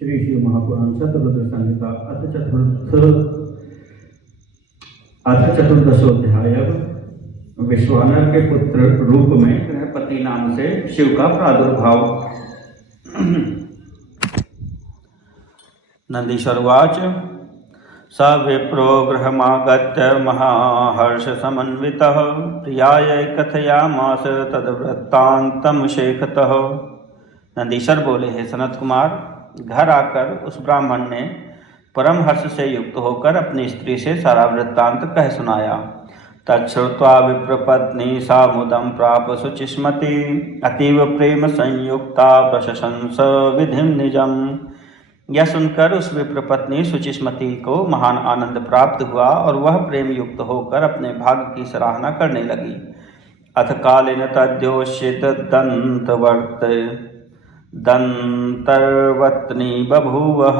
श्री शिव महापुराण शतरुद्र संहिता अथ चतुर्दशोध्याय। विश्वानर के पुत्र रूप में गृहपति नाम से शिव का प्रादुर्भाव। नंदीश्वरवाच स विप्रो गृहमागत्य महाहर्ष समन्वितः प्रियाय कथयामास तद्वृत्तान्तं शेखतः। नंदीश्वर बोले, हे सनत कुमार, घर आकर उस ब्राह्मण ने परम हर्ष से युक्त होकर अपनी स्त्री से सारा वृत्तांत कह सुनाया। तच्छ्रुत्वा विप्रपत्नी सा मुदं प्राप शुचिस्मती अतीव प्रेम संयुक्ता प्रशंस विधिं निजम्। यह सुनकर उस विप्रपत्नी शुचिस्मती को महान आनंद प्राप्त हुआ और वह प्रेम युक्त होकर अपने भाग्य की सराहना करने लगी। अथ कालेन तद्योषित दंतर्वत्नी बभूवः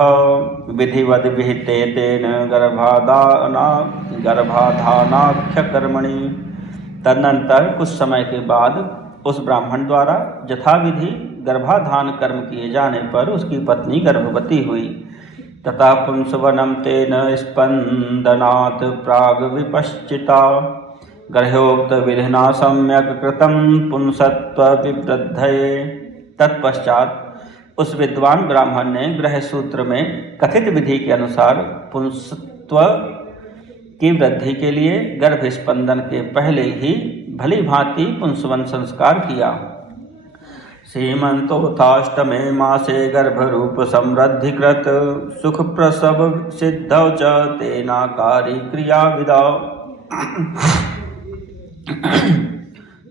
विधिवद विहिते तेन गर्भाधानाख्य कर्मणि। तदनंतर कुछ समय के बाद उस ब्राह्मण द्वारा यथाविधि गर्भाधान कर्म किए जाने पर उसकी पत्नी गर्भवती हुई। तथा पुंसवनम तेन स्पंदनात् प्राग विपश्चिता गर्होक्त विधिना सम्यक कृतं पुंसत्व विवृद्धये। तत्पश्चात उस विद्वान ब्राह्मण ने गृह सूत्र में कथित विधि के अनुसार पुंसत्व की वृद्धि के लिए गर्भ स्पंदन के पहले ही भली भांति पुंसवन संस्कार किया। सीमंतोथाष्टमे मासे गर्भरूप समृद्धिकृत सुख प्रसव सिद्धौ च तेनाकारी क्रियाविदा।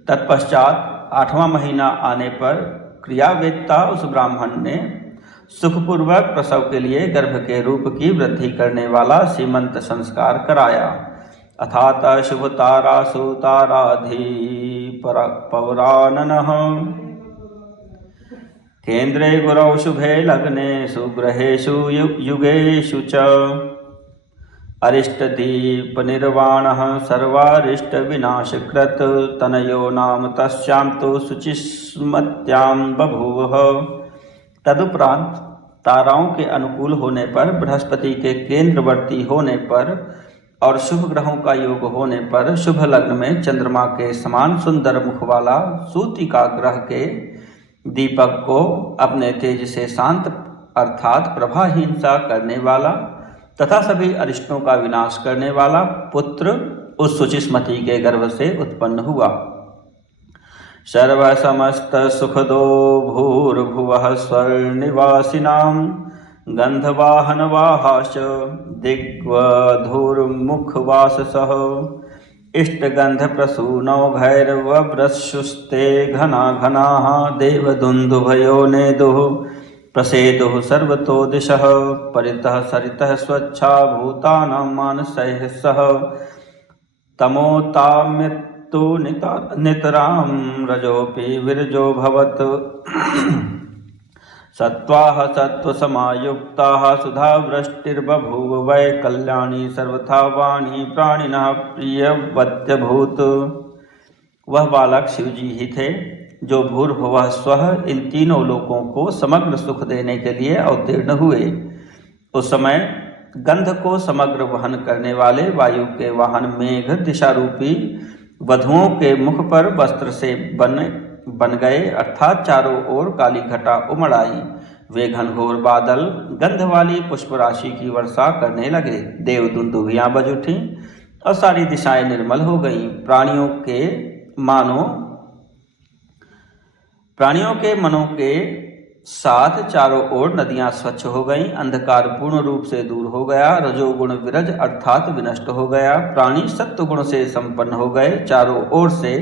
तत्पश्चात 8वां महीना आने पर क्रियावेत्ता उस ब्राह्मण ने सुखपूर्वक प्रसव के लिए गर्भ के रूप की वृद्धि करने वाला सीमंत संस्कार कराया। अथात शुभ तारासु ताराधि पौराननः केन्द्रे गुरौ शुभे लग्ने सुग्रहेषु युगेषु च अरिष्टदीप निर्वाणः सर्वारिष्ट विनाशकृत तनयो नाम तस्यां तो शुचिस्मत्यां बभूवः। तदुपरांत ताराओं के अनुकूल होने पर, बृहस्पति के केंद्रवर्ती होने पर और शुभ ग्रहों का योग होने पर शुभ लग्न में चंद्रमा के समान सुंदर मुख वाला सूतिका ग्रह के दीपक को अपने तेज से शांत अर्थात प्रभाहीन सा करने वाला तथा सभी अरिष्टों का विनाश करने वाला पुत्र उस शुचिस्मती के गर्भ से उत्पन्न हुआ। सर्व समस्त सुखदो भूर्भुवः स्वर्निवासिनां गंधवाहनवाहाश्च दिग्वधूर्मुखवाससः इष्टगंधप्रसूनौ भैरववृषुस्ते घना घनाः देवदुन्दुभयो नेदुः प्रसेदुः सर्वतो दिशः परितः सरितः स्वच्छा भूतानां मानसैः सह तमोतामृत्तु नितरां रजोऽपि विरजो भवत्। सत्त्वाः सत्त्वसमायुक्ताः सुधावृष्टिर्बभूव वै कल्याणी सर्वथा वाणी प्राणिनः प्रियवत्यभूत्। वह बालक शिवजी ही थे जो भूर्भुवः स्वः इन तीनों लोकों को समग्र सुख देने के लिए अवतीर्ण हुए। उस समय गंध को समग्र वहन करने वाले वायु के वाहन मेघ दिशारूपी वधुओं के मुख पर वस्त्र से बन गए अर्थात चारों ओर काली घटा उमड़ आई। वे घनघोर बादल गंध वाली पुष्प राशि की वर्षा करने लगे। देव दुंदुभियां बज उठी और सारी दिशाएं निर्मल हो गईं। प्राणियों के मनों के साथ चारों ओर नदियां स्वच्छ हो गईं। अंधकार पूर्ण रूप से दूर हो गया। रजोगुण विरज अर्थात विनष्ट हो गया। प्राणी सत्वगुण से संपन्न हो गए। चारों ओर से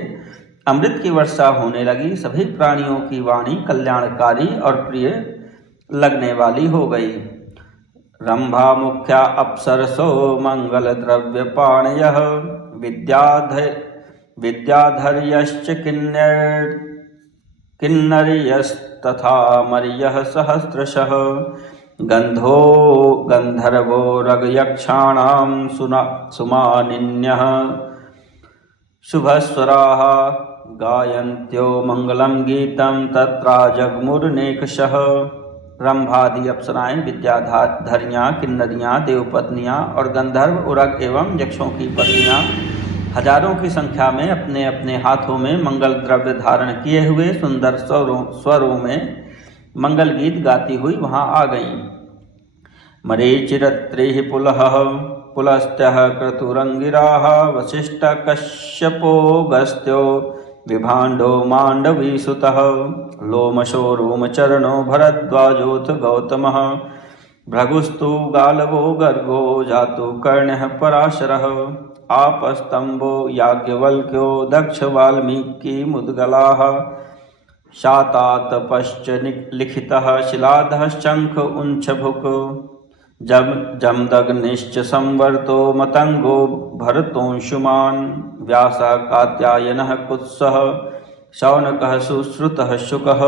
अमृत की वर्षा होने लगी। सभी प्राणियों की वाणी कल्याणकारी और प्रिय लगने वाली हो गई। रंभा मुख्या अप्सरसो मंगल द्रव्य पाणयः विद्याधर्यश्च किन्नर्यस्तथा मर्यः सहस्रशः गंधो गंधर्वो रगयक्षाणां सुमानिन्यः शुभस्वराः गायन्त्यो मंगलं गीतं तत्रा जगमुर्नेकशः रंभादि अप्सराएं, विद्याधरियाँ, किन्नरियाँ, देवपत्नियाँ और गंधर्व, उरग एवं यक्षों की पत्नियाँ हजारों की संख्या में अपने अपने हाथों में मंगल द्रव्य धारण किए हुए सुंदर स्वरों में मंगल गीत गाती हुई वहां आ गईं। मरीचिरत्रिः पुलस्त्यः क्रतुरंगिराः वसिष्ठः कश्यपोऽगस्त्यो विभाण्डो माण्डवीसुतः लोमशो रोमचरणो भरद्वाजोऽथ गौतमः भृगुस्तु गालवो गर्गो जातु कर्णः पराशरः आपस्तंभो याज्ञवल्क्यो दक्ष वाल्मीकि मुद्गलाः शातातपश्च लिखितः शिलाधः शंख उञ्छभुक् जमदग्निश्च संवर्तो मतंगो भरतोंशुमान् व्यासः कात्यायनः कुत्सः शौनकः सुश्रुतः शुकः।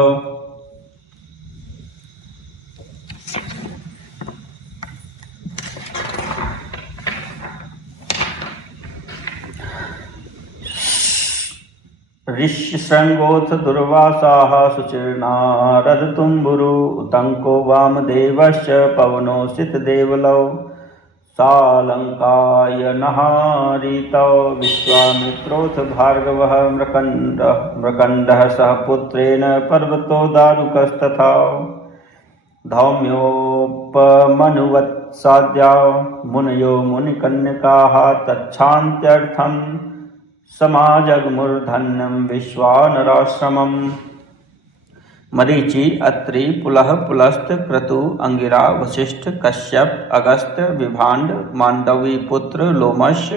ऋष्यशृङ्गोऽथ दुर्वासाः शुचिर्नारदतुम्बुरु उतङ्को वामदेवश्च पवनोऽसितदेवलौ सालङ्कायनः रीतौ विश्वामित्रोऽथ भार्गवः मृकण्डः सह पुत्रेण पर्वतो दारुकस्तथा धौम्योपमनुवत्साद्या मुनयो मुनिकन्यकाः तच्छान्त्यर्थम् समाजगमुर्धन्यं विश्वानराश्रमम्। मरीचि, अत्रि, पुलह, पुलस्त, क्रतु, अंगिरा, वशिष्ठ, कश्यप, अगस्त्य, विभाण्ड, मांडवी पुत्र, लोमश,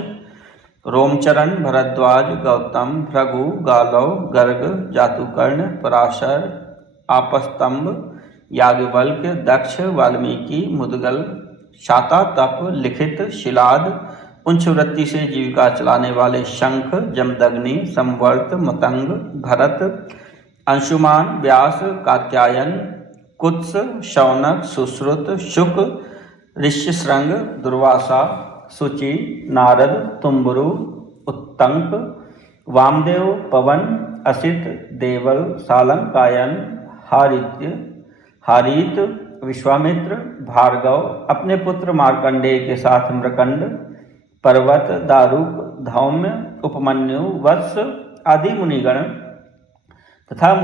रोमचरण, भरद्वाज, गौतम, भृगु, गालव, गर्ग, जातुकर्ण, पराशर, आपस्तंभ, याज्ञवल्क्य, दक्ष, वाल्मीकि, मुद्गल, शातातप, लिखित, शिलाद, पुंछवृत्ति से जीविका चलाने वाले शंख, जमदग्नि, संवर्त, मतंग, भरत, अंशुमान, व्यास, कात्यायन, कुत्स, शौनक, सुश्रुत, शुक, ऋष्यशृंग, दुर्वासा, शुचि, नारद, तुम्बुरु, उत्तंक, वामदेव, पवन, असित, देवल, सालंकायन, हारीत, विश्वामित्र, भार्गव, अपने पुत्र मार्कंडेय के साथ मृकंड, पर्वत, दारुक, धौम्य, उपमन्यु, वत्स आदि मुनिगण तथा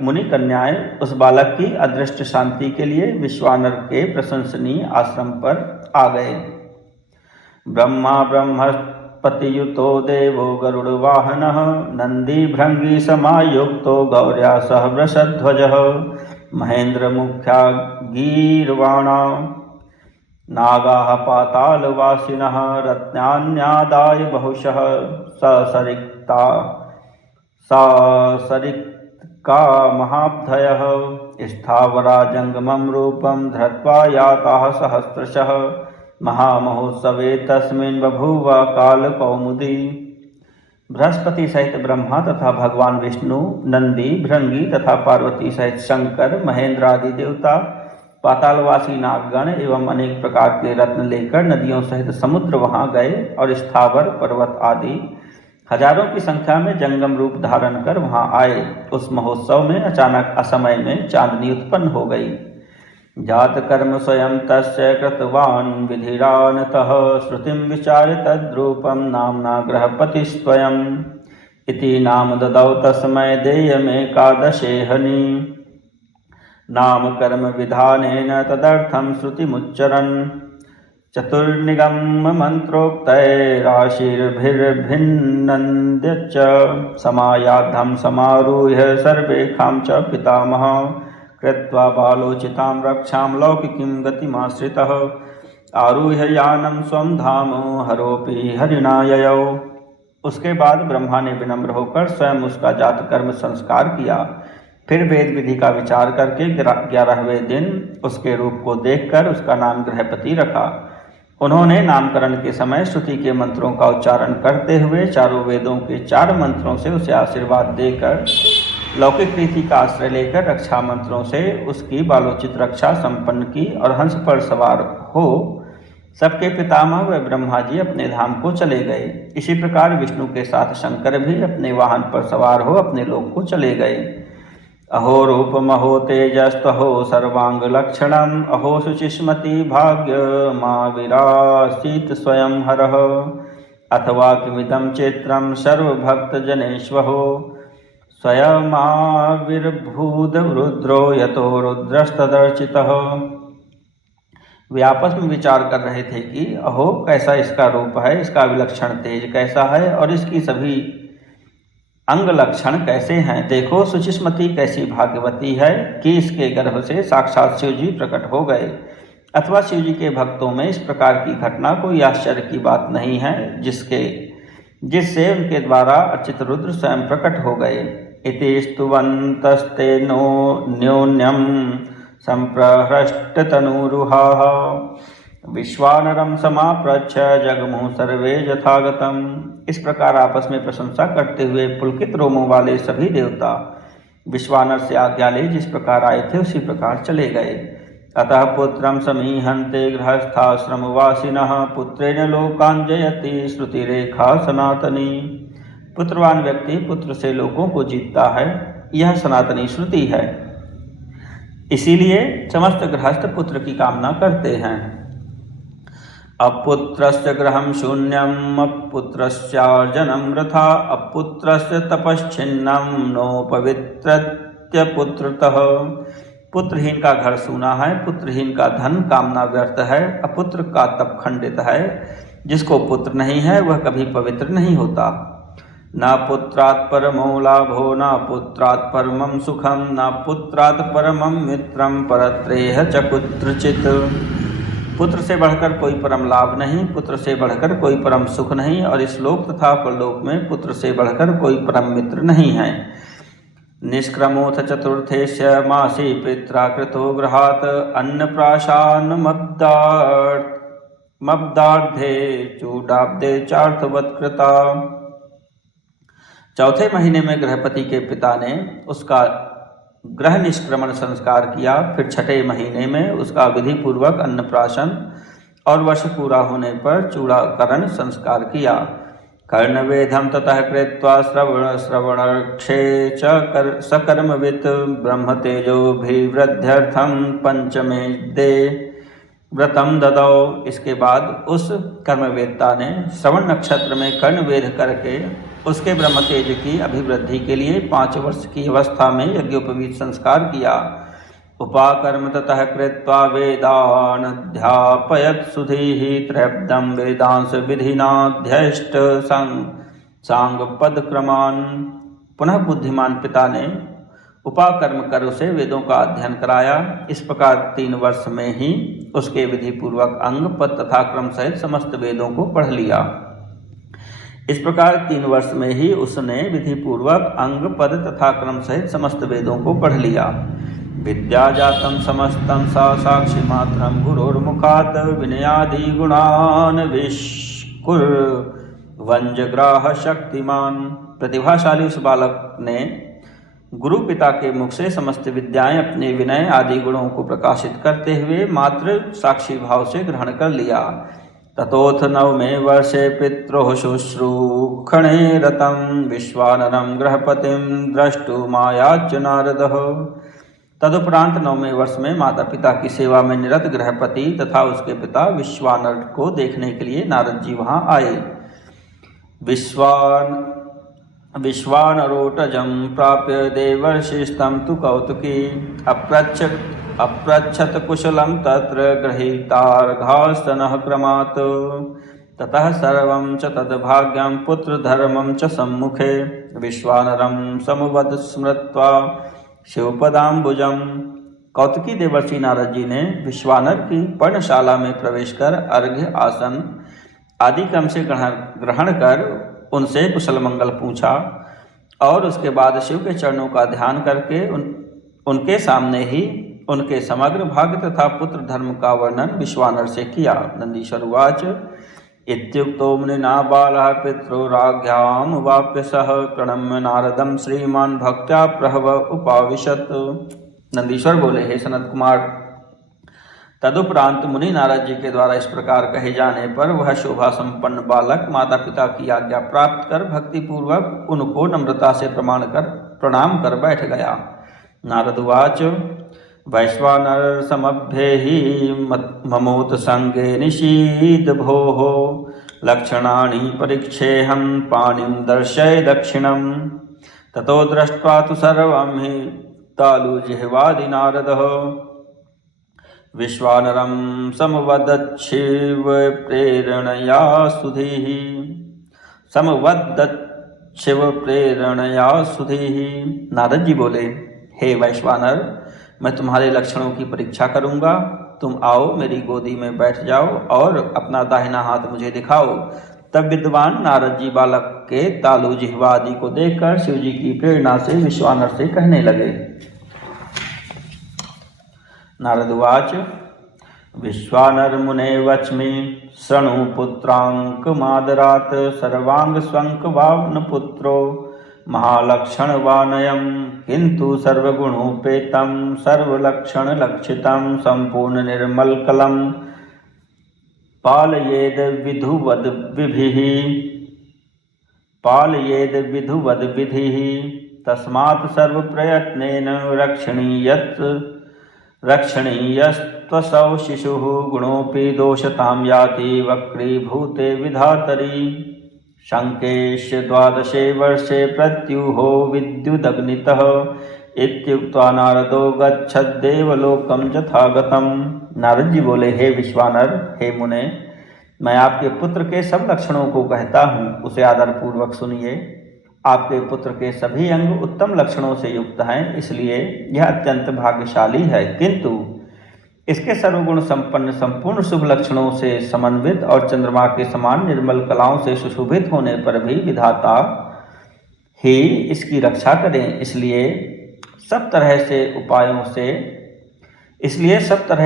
मुनि कन्याएं उस बालक की अदृष्ट शांति के लिए विश्वानर के प्रशंसनीय आश्रम पर आ गए। ब्रह्मा ब्रह्मपतियुतो देवो गरुड़वाहनः नंदी भृंगी समायुक्तो गौर्या सह वृषध्वजः महेंद्र मुख्या गीर्वाणा नागाः पातालवासिनः रत्नान्यादाय बहुशः ससरिक्का महाब्धयः स्थावरा जंगमं रूपं धृत्वा याताः सहस्रशः महामहोत्सवे तस्मिन् बभूव कालकौमुदी। बृहस्पति सहित ब्रह्मा तथा भगवान विष्णु, नंदी, भृंगी तथा पार्वती सहित शंकर, महेंद्र आदि देवता, पातालवासी नागगण एवं अनेक प्रकार के रत्न लेकर नदियों सहित समुद्र वहां गए और स्थावर, पर्वत आदि हजारों की संख्या में जंगम रूप धारण कर वहां आए। उस महोत्सव में अचानक असमय में चांदनी उत्पन्न हो गई। जात कर्म स्वयं तस्य कृतवान् विधिरानतः श्रुतिं विचार्य तद्रूपं नाम्ना ग्रहपतिस्त्वयम् इति नाम ददौ तस्मै देयमेकादशेहनि। नाम कर्म विधानेन तदर्थं श्रुतिमुच्चरन् चतुर्निगम मंत्रोक्तैराशीर्भिर्भिन्नन्द्य च समायाद्धं समारूह्य सर्वेखां च पितामह कृत्वा बालोचितां रक्षां लौकिकीं गतिमाश्रितः आरूह्य यानं स्वं धाम हरोपि हरिणा ययौ। उसके बाद ब्रह्मा ने विनम्र होकर स्वयं उसका जात कर्म संस्कार किया। फिर वेद विधि का विचार करके 11वें दिन उसके रूप को देखकर उसका नाम ग्रहपति रखा। उन्होंने नामकरण के समय श्रुति के मंत्रों का उच्चारण करते हुए चारों वेदों के 4 मंत्रों से उसे आशीर्वाद देकर लौकिक रीति का आश्रय लेकर रक्षा मंत्रों से उसकी बालोचित रक्षा संपन्न की और हंस पर सवार हो सबके पितामह व ब्रह्मा जी अपने धाम को चले गए। इसी प्रकार विष्णु के साथ शंकर भी अपने वाहन पर सवार हो अपने लोक को चले गए। अहो रूपमहो तेजस्तहो सर्वाङ्गलक्षणम् अहो शुचिस्मति भाग्यमाविरासीत् स्वयं हरः अथवा किमिदं चित्रं सर्वभक्तजनेष्वहो स्वयमाविर्भूतरुद्रो यतो रुद्रस्तदर्चितः। वे आपस में विचार कर रहे थे कि अहो कैसा इसका रूप है, इसका विलक्षण तेज कैसा है और इसकी सभी अंग लक्षण कैसे हैं। देखो सुचिस्मति कैसी भाग्यवती है कि इसके गर्भ से साक्षात शिव जी प्रकट हो गए। अथवा शिव जी के भक्तों में इस प्रकार की घटना कोई आश्चर्य की बात नहीं है जिससे उनके द्वारा अर्चित रुद्र स्वयं प्रकट हो गए। इति स्तुवन्तस्ते न्योन्यम संप्रहृष्टतनुरुहाः विश्वानरं समाप्रच्छ जगमुः सर्वे यथागतम्। इस प्रकार आपस में प्रशंसा करते हुए पुलकित रोमों वाले सभी देवता विश्वानर से आज्ञा ले जिस प्रकार आए थे उसी प्रकार चले गए। अतः पुत्रं समीहन्ते गृहस्थाश्रमवासिनः पुत्रेण लोकान् जयति श्रुतिरेखा सनातनी। पुत्रवान व्यक्ति पुत्र से लोगों को जीतता है, यह सनातनी श्रुति है। इसीलिए समस्त गृहस्थ पुत्र की कामना करते हैं। अपुत्रस्य गृहं शून्यम् अपुत्रस्यार्जनं वृथा अपुत्रस्य तपश्छिन्नं नोपवित्रत्य पुत्रतः। पुत्रहीन का घर सूना है, पुत्रहीन का धन कामना व्यर्थ है, अपुत्र का तप खंडित है। जिसको पुत्र नहीं है वह कभी पवित्र नहीं होता। न पुत्रात् परमो लाभो न पुत्रात् परमं सुखम न पुत्रात् परमं मित्रं परत्रेह च कुत्रचित्। पुत्र से बढ़कर कोई परम लाभ नहीं, पुत्र से बढ़कर कोई परम सुख नहीं और इस लोक तथा परलोक में पुत्र से बढ़कर कोई परम मित्र नहीं है। निष्क्रमोऽथ चतुर्थेस्य मासी पित्रा कृतो गृहात् अन्नप्राशान्नमब्दार्धे चूडाब्दे चार्थवत् कृता। चौथे महीने में गृहपति के पिता ने उसका गृह निष्क्रमण संस्कार किया। फिर छठे महीने में उसका विधि पूर्वक अन्नप्राशन और वर्ष पूरा होने पर चूड़ाकरण संस्कार किया। कर्णवेधम ततः कृत्वा श्रवणर्क्षे च सकर्मवित् ब्रह्मतेजोभिवृद्ध्यर्थं पंचमे दे व्रतम ददौ। इसके बाद उस कर्मवेदता ने श्रवण नक्षत्र में कर्णवेद करके उसके ब्रह्मतेज की अभिवृद्धि के लिए 5 वर्ष की अवस्था में यज्ञोपवीत संस्कार किया। उपाकर्म ततः कृत्वा वेदानध्यापयत् सुधीः त्रयब्दं वेदांश विधिनाध्यष्ट सांग पद क्रमान। पुनः बुद्धिमान पिता ने उपाकर्म कर उसे वेदों का अध्ययन कराया। इस प्रकार 3 वर्ष में ही उसके विधि पूर्वक अंग पद तथा क्रम सहित समस्त वेदों को पढ़ लिया। इस प्रकार 3 वर्ष में ही उसने विधि पूर्वक अंग पद तथा क्रम सहित समस्त वेदों को पढ़ लिया। विद्या जातम समस्तम सा साक्षी मात्रम गुरोर्मुखात् विनयादि गुणान विष्कुर वंजग्राह शक्तिमान। प्रतिभाशाली उस बालक ने गुरु पिता के मुख से समस्त विद्याएं अपने विनय आदि गुणों को प्रकाशित करते हुए मात्र साक्षी भाव से ग्रहण कर लिया। ततोथ 9वें वर्षे पित्रोः शुश्रूषणे रतं विश्वानरं गृहपतिं द्रष्टुमायाच नारदः। तदुपरांत 9वें वर्ष में माता पिता की सेवा में निरत गृहपति तथा उसके पिता विश्वानर को देखने के लिए नारद जी वहां आए। विश्वानरोटजं प्राप्य देवर्षिस्तं तु कौतुकी अप्रच्छत कुशलं तत्र गृहीतार्घास्तनः क्रमात्। ततः सर्वं च तद्भाग्यं पुत्रधर्मं च सम्मुखे विश्वानरं समुवद स्मृत्वा शिवपदाम्बुजं। कौतुकी देवर्षि नारद जी ने विश्वानर की पर्णशाला में प्रवेश कर अर्घ्य आसन आदि क्रम से ग्रहण कर उनसे कुशल मंगल पूछा और उसके बाद शिव के चरणों का ध्यान करके उनके सामने ही उनके समग्र भाग्य तथा पुत्र धर्म का वर्णन विश्वानर से किया। नंदीश्वर उवाच इत्युक्तो मुनिना बालः पितरो राज्ञाम् वाप्य सह प्रणम्य नारदं श्रीमान् भक्त्या प्रहव उपाविशत्। नंदीश्वर बोले, हे सनत कुमार, तदुपरांत मुनि नारद जी के द्वारा इस प्रकार कहे जाने पर वह शोभा संपन्न बालक माता पिता की आज्ञा प्राप्त कर भक्ति पूर्वक उनको नम्रता से प्रणाम कर बैठ गया। नारद उवाच वैश्वानर समभ्येहि ममोत संगे निशीद भोः लक्षणानि परीक्षेऽहं पाणिं दर्शय दक्षिणं ततो दृष्ट्वा तु सर्वं हि तालुजिह्वादि नारदः विश्वानरं समवदच्छिव प्रेरणया सुधीः समवदच्छिव प्रेरणया सुधीः। नारद जी बोले, हे वैश्वानर, मैं तुम्हारे लक्षणों की परीक्षा करूंगा। तुम आओ, मेरी गोदी में बैठ जाओ और अपना दाहिना हाथ मुझे दिखाओ। तब विद्वान नारद जी बालक के तालु जिह्वा आदि को देखकर शिव जी की प्रेरणा से विश्वानर से कहने लगे। नारद उवाच विश्वानर मुने वच्मि शृणु पुत्रांकमादरात् सर्वांग स्वंकवान पुत्रो महालक्षणवानयं किंतु सर्वगुणोपेतं सर्वलक्षणलक्षितं संपूर्ण निर्मलकलं पालयेद विधुवद विधिः तस्मात् सर्वप्रयत्नेन रक्षणीयस्त्वसौ शिशुः गुणोऽपि दोषतां याति वक्रीभूते विधातरि। शङ्केश्य 12 वर्षे प्रत्युहो विद्युदग्नितः इत्युक्त्वा नारदो गच्छद्देवलोकं यथागतम्। नारद जी बोले, हे विश्वानर, हे मुने, मैं आपके पुत्र के सब लक्षणों को कहता हूँ, उसे आदरपूर्वक सुनिए। आपके पुत्र के सभी अंग उत्तम लक्षणों से युक्त हैं, इसलिए यह अत्यंत भाग्यशाली है, किंतु इसके सर्वगुण संपन्न संपूर्ण शुभ लक्षणों से समन्वित और चंद्रमा के समान निर्मल कलाओं से सुशोभित होने पर भी विधाता ही इसकी रक्षा करें। इसलिए सब तरह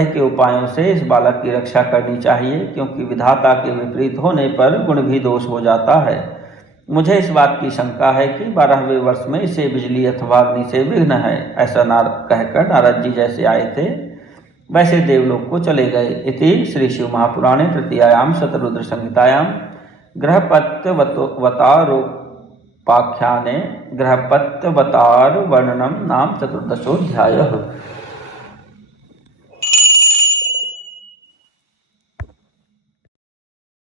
के उपायों से इस बालक की रक्षा करनी चाहिए, क्योंकि विधाता के विपरीत होने पर गुण भी दोष हो जाता है। मुझे इस बात की शंका है कि 12वें वर्ष में इसे बिजली अथवा अग्नि से विघ्न है। ऐसा कहकर नारद जी जैसे आए थे वैसे देवलोक को चले गए। इति श्री शिव महापुराणे तृतीयायां शतरुद्र संहितायां गृहपत्यवतारोपाख्याने गृहपत्यवतार वर्णनम नाम 14ोऽध्यायः।